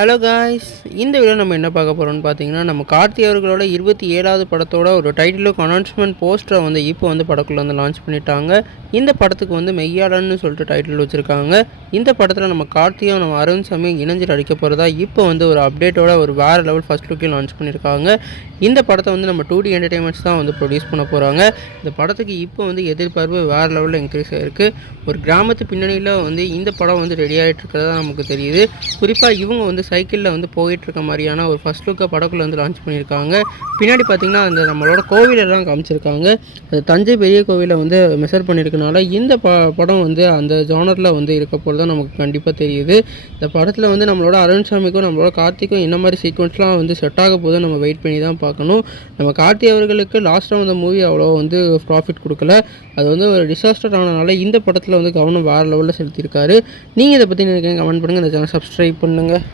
Hello guys, இந்த video நம்ம என்ன பார்க்க போகிறோம்னு பார்த்தீங்கன்னா, நம்ம கார்த்தி அவர்களோட 27வது படத்தோட ஒரு டைட்டில் லுக் அனௌன்ஸ்மெண்ட் போஸ்டரை வந்து இப்போ வந்து படக்குள்ளே வந்து லான்ச் பண்ணிட்டாங்க. இந்த படத்துக்கு வந்து மெய்யாளன்னு சொல்லிட்டு டைட்டில் வச்சுருக்காங்க. இந்த படத்தில் நம்ம கார்த்தியும் நம்ம அருண் சாமியும் இணைஞ்சு நடிக்க போகிறதா இப்போ வந்து ஒரு அப்டேட்டோட ஒரு வேறு லெவல் ஃபஸ்ட் லுக்கையும் லான்ச் பண்ணியிருக்காங்க. இந்த படத்தை வந்து நம்ம 2D என்டர்டைன்மெண்ட்ஸ் தான் வந்து ப்ரொடியூஸ் பண்ண போகிறாங்க. இந்த படத்துக்கு இப்போ வந்து எதிர்பார்ப்பு வேறு லெவலில் இன்க்ரீஸ் ஆகிருக்கு. ஒரு கிராமத்து பின்னணியில் வந்து இந்த படம் வந்து ரெடி ஆகிட்டு இருக்கிறதா நமக்கு தெரியுது. குறிப்பாக இவங்க வந்து சைக்கிளில் வந்து போயிட்டுருக்க மாதிரியான ஒரு ஃபஸ்ட் லுக்கை படக்குள்ளே வந்து லான்ச் பண்ணியிருக்காங்க. பின்னாடி பார்த்திங்கன்னா அந்த நம்மளோட கோவிலெல்லாம் காமிச்சிருக்காங்க. அது தஞ்சை பெரிய கோவிலை வந்து மெஷர் பண்ணியிருக்கனால இந்த படம் வந்து அந்த ஜானரில் வந்து இருக்க போகிறது தான் நமக்கு கண்டிப்பாக தெரியுது. இந்த படத்தில் வந்து நம்மளோட அருண் சாமிக்கும் நம்மளோட கார்த்திக்கும் என்ன மாதிரி சீக்வன்ஸ்லாம் வந்து செட் ஆக போதும் நம்ம வெயிட் பண்ணி தான் பார்க்கணும். நம்ம கார்த்தி அவர்களுக்கு லாஸ்ட்டாக வந்த மூவி அவ்வளோ வந்து ப்ராஃபிட் கொடுக்கல. அது வந்து ஒரு டிசாஸ்டர் ஆனதுனால இந்த படத்தில் வந்து கவனம் வேறு லெவலில் செலுத்தியிருக்காரு. நீங்கள் இதை பற்றி நினைக்கிறீங்க கமெண்ட் பண்ணுங்கள். இந்த சேனல் சப்ஸ்கிரைப் பண்ணுங்கள்.